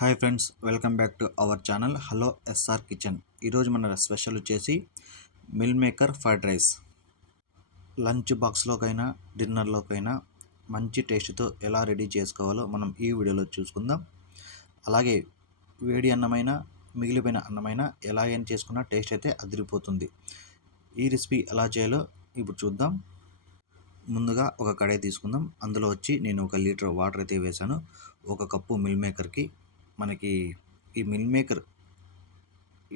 Hi friends, welcome back to our channel Hello SR Kitchen. ఈరోజు మన special వచ్చేసి meal maker fried rice. Lunch బాక్స్లోకైనా డిన్నర్లోకైనా మంచి టేస్ట్తో ఎలా రెడీ చేసుకోవాలో మనం ఈ వీడియోలో చూసుకుందాం. అలాగే వేడి అన్నమైన మిగిలిపోయిన అన్నమైన ఎలా ఏం చేసుకున్నా టేస్ట్ అయితే అదిరిపోతుంది. ఈ రెసిపీ ఎలా చేయాలో ఇప్పుడు చూద్దాం. ముందుగా ఒక కడాయి తీసుకుందాం. అందులో వచ్చి నేను 1 లీటర్ వాటర్ అయితే వేసాను. 1 కప్పు మిల్ మేకర్కి మనకి ఈ మిల్ మేకర్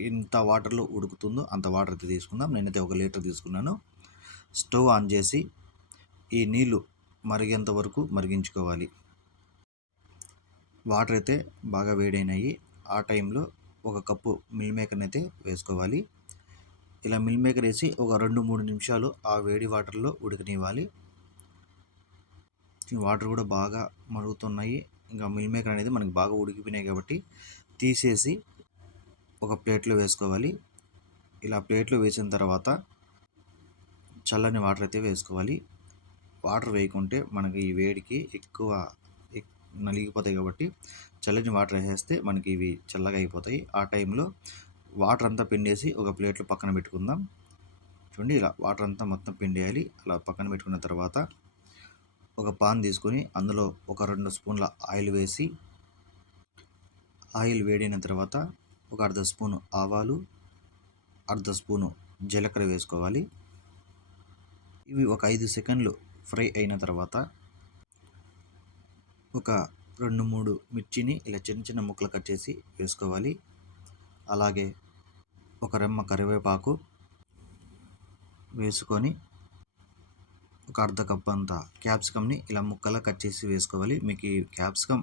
ఎంత వాటర్లో ఉడుకుతుందో అంత వాటర్ అయితే తీసుకుందాం. నేనైతే 1 లీటర్ తీసుకున్నాను. స్టవ్ ఆన్ చేసి ఈ నీళ్లు మరిగేంత వరకు మరిగించుకోవాలి. వాటర్ అయితే బాగా వేడైనాయి. ఆ టైంలో 1 కప్పు మిల్ మేకర్ని అయితే వేసుకోవాలి. ఇలా మిల్ మేకర్ వేసి ఒక 2-3 నిమిషాలు ఆ వేడి వాటర్లో ఉడకనివ్వాలి. వాటర్ కూడా బాగా మరుగుతున్నాయి. ఇంకా మిల్ మేకర్ అనేది మనకి బాగా ఉడికిపోయినాయి కాబట్టి తీసేసి ఒక ప్లేట్లో వేసుకోవాలి. ఇలా ప్లేట్లో వేసిన తర్వాత చల్లని వాటర్ అయితే వేసుకోవాలి. వాటర్ వేయకుంటే మనకి ఈ వేడికి ఎక్కువ నలిగిపోతాయి కాబట్టి చల్లని వాటర్ వేసేస్తే మనకి ఇవి చల్లగా అయిపోతాయి. ఆ టైంలో వాటర్ అంతా పిండేసి ఒక ప్లేట్లో పక్కన పెట్టుకుందాం. చూడండి, ఇలా వాటర్ అంతా మొత్తం పిండేయాలి. అలా పక్కన పెట్టుకున్న తర్వాత ఒక పాన్ తీసుకొని అందులో ఒక 2 స్పూన్ల ఆయిల్ వేసి, ఆయిల్ వేడైన తర్వాత ఒక అర్ధ స్పూను ఆవాలు, అర్ధ స్పూను జీలకర్ర వేసుకోవాలి. ఇవి ఒక 5 సెకండ్లు ఫ్రై అయిన తర్వాత ఒక 2-3 మిర్చిని ఇలా చిన్న చిన్న ముక్కలు కట్ చేసి వేసుకోవాలి. అలాగే ఒక రెమ్మ కరివేపాకు వేసుకొని ఒక అర్ధ కప్ అంత క్యాప్సికమ్ని ఇలా ముక్కలా కట్ చేసి వేసుకోవాలి. మీకు ఈ క్యాప్సికమ్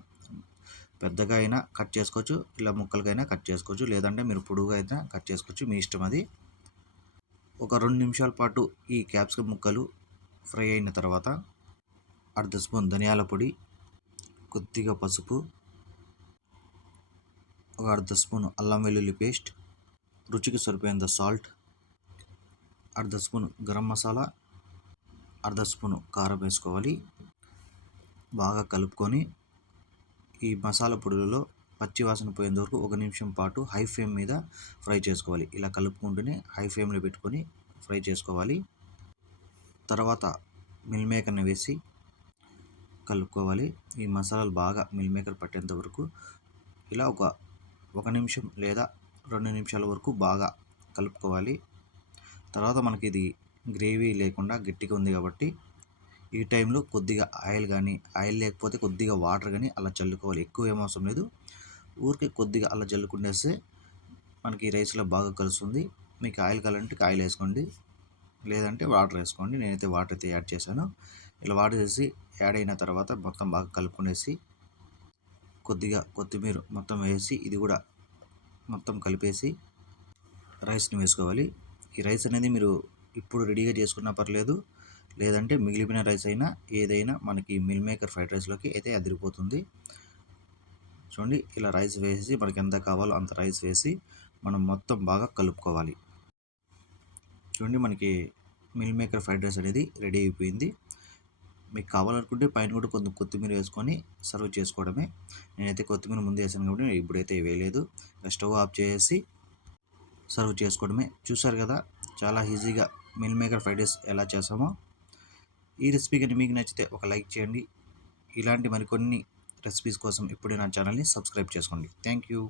పెద్దగా అయినా కట్ చేసుకోవచ్చు, ఇలా ముక్కలుగైనా కట్ చేసుకోవచ్చు, లేదంటే మీరు పొడుగుగా అయినా కట్ చేసుకోవచ్చు, మీ ఇష్టం అది. ఒక 2 నిమిషాల పాటు ఈ క్యాప్సికమ్ ముక్కలు ఫ్రై అయిన తర్వాత అర్ధ స్పూన్ ధనియాల పొడి, కొద్దిగా పసుపు, ఒక అర్ధ స్పూన్ అల్లం వెల్లుల్లి పేస్ట్, రుచికి సరిపోయేంత సాల్ట్, అర్ధ స్పూన్ గరం మసాలా, అర్ధ స్పూను కారం వేసుకోవాలి. బాగా కలుపుకొని ఈ మసాలా పొడులలో పచ్చి వాసన పోయేంత వరకు 1 నిమిషం పాటు హై ఫ్లేమ్ మీద ఫ్రై చేసుకోవాలి. ఇలా కలుపుకుంటూనే హై ఫ్లేమ్లో పెట్టుకొని ఫ్రై చేసుకోవాలి. తర్వాత మిల్ మేకర్ని వేసి కలుపుకోవాలి. ఈ మసాలాలు బాగా మిల్ మేకర్ పట్టేంత వరకు ఇలా ఒక నిమిషం లేదా 2 నిమిషాల వరకు బాగా కలుపుకోవాలి. తర్వాత మనకి ఇది గ్రేవీ లేకుండా గట్టిగా ఉంది కాబట్టి ఈ టైంలో కొద్దిగా ఆయిల్ కానీ, ఆయిల్ లేకపోతే కొద్దిగా వాటర్ కానీ అలా చల్లుకోవాలి. ఎక్కువ ఏం అవసరం లేదు, ఊరికే కొద్దిగా అలా చల్లుకునేస్తే మనకి రైస్లో బాగా కలుస్తుంది. మీకు ఆయిల్ కావాలంటే ఆయిల్ వేసుకోండి, లేదంటే వాటర్ వేసుకోండి. నేనైతే వాటర్ అయితే యాడ్ చేశాను. ఇలా వాటర్ వేసి యాడ్ అయిన తర్వాత మొత్తం బాగా కలుపుకునేసి కొద్దిగా కొత్తిమీర మొత్తం వేసి ఇది కూడా మొత్తం కలిపేసి రైస్ని వేసుకోవాలి. ఈ రైస్ అనేది మీరు ఇప్పుడు రెడీగా చేసుకున్నా పర్లేదు, లేదంటే మిగిలిపోయిన రైస్ అయినా ఏదైనా మనకి మిల్ మేకర్ ఫ్రైడ్ రైస్లోకి అయితే అదిరిపోతుంది. చూడండి, ఇలా రైస్ వేసి మనకి ఎంత కావాలో అంత రైస్ వేసి మనం మొత్తం బాగా కలుపుకోవాలి. చూడండి, మనకి మిల్ మేకర్ ఫ్రైడ్ రైస్ అనేది రెడీ అయిపోయింది. మీకు కావాలనుకుంటే పైన కూడా కొంచెం కొత్తిమీర వేసుకొని సర్వ్ చేసుకోవడమే. నేనైతే కొత్తిమీర ముందు వేసాను కాబట్టి ఇప్పుడైతే వేయలేదు. స్టవ్ ఆఫ్ చేసి సర్వ్ చేసుకోవడమే. చూసారు కదా, చాలా ఈజీగా మిల్ మేకర్ ఫ్రైడ్ రైస్ ఎలా చేసామో. ఈ రెసిపీ కానీ మీకు నచ్చితే ఒక లైక్ చేయండి. ఇలాంటి మరికొన్ని రెసిపీస్ కోసం ఇప్పుడే నా ఛానల్ని సబ్స్క్రైబ్ చేసుకోండి. Thank you.